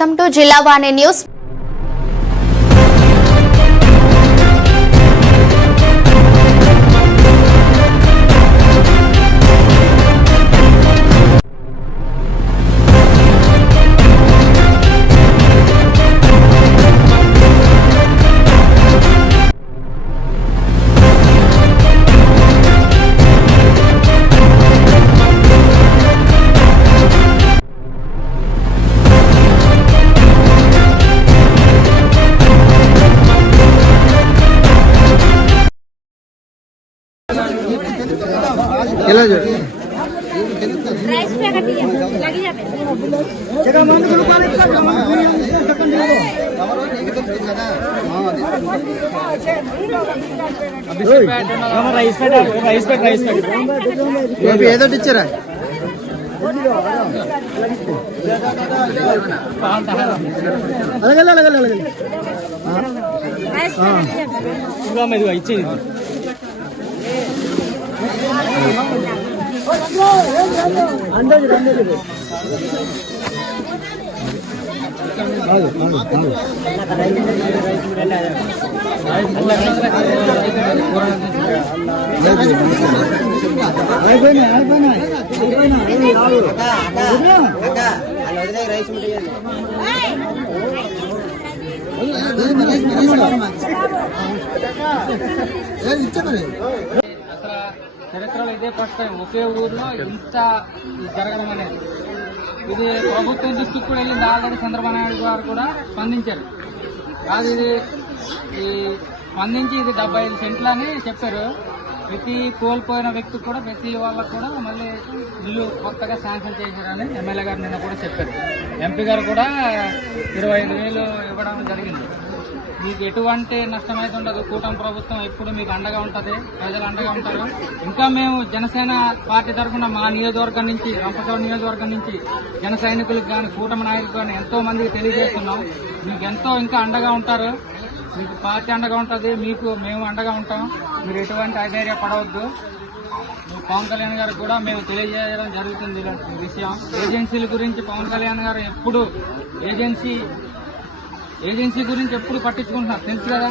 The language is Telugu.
వెల్కమ్ టు జిల్లా వాణి న్యూస్. ఏదో ఇచ్చారా ఇచ్చేది చరిత్రలో ఇదే ఫస్ట్ టైం ఒకే ఊర్లో ఇంత జరగడం అనేది. ఇది ప్రభుత్వం దృష్టికి కూడా వెళ్ళింది. ఆల్రెడీ చంద్రబాబు నాయుడు గారు కూడా స్పందించారు. కాదు ఇది స్పందించి ఇది 75 సెంట్లు అని చెప్పారు. ప్రతి కోల్పోయిన వ్యక్తికి కూడా ప్రతి వాళ్ళకు కూడా మళ్ళీ ఇల్లు కొత్తగా శాంక్షన్ చేశారని ఎమ్మెల్యే గారు నిన్న కూడా చెప్పారు. ఎంపీ గారు కూడా 25,000 ఇవ్వడం జరిగింది. మీకు ఎటువంటి నష్టమైతే ఉండదు. కూటమి ప్రభుత్వం ఎప్పుడు మీకు అండగా ఉంటుంది, ప్రజలు అండగా ఉంటారు. ఇంకా మేము జనసేన పార్టీ తరఫున మా నియోజకవర్గం నుంచి, రంపచోడవరం నియోజకవర్గం నుంచి జన సైనికులకు కానీ కూటమి నాయకులకు కానీ ఎంతో మందికి తెలియజేస్తున్నాం. మీకు ఎంతో ఇంకా అండగా ఉంటారు. మీకు పార్టీ అండగా ఉంటుంది, మీకు మేము అండగా ఉంటాం. మీరు ఎటువంటి అధైర్య పడవద్దు. పవన్ కళ్యాణ్ గారు కూడా మేము తెలియజేయడం జరుగుతుంది ఈ విషయం. ఏజెన్సీల గురించి పవన్ కళ్యాణ్ గారు ఎప్పుడు ఏజెన్సీ గురించి ఎప్పుడు పట్టించుకుంటున్నారు తెలుసు కదా.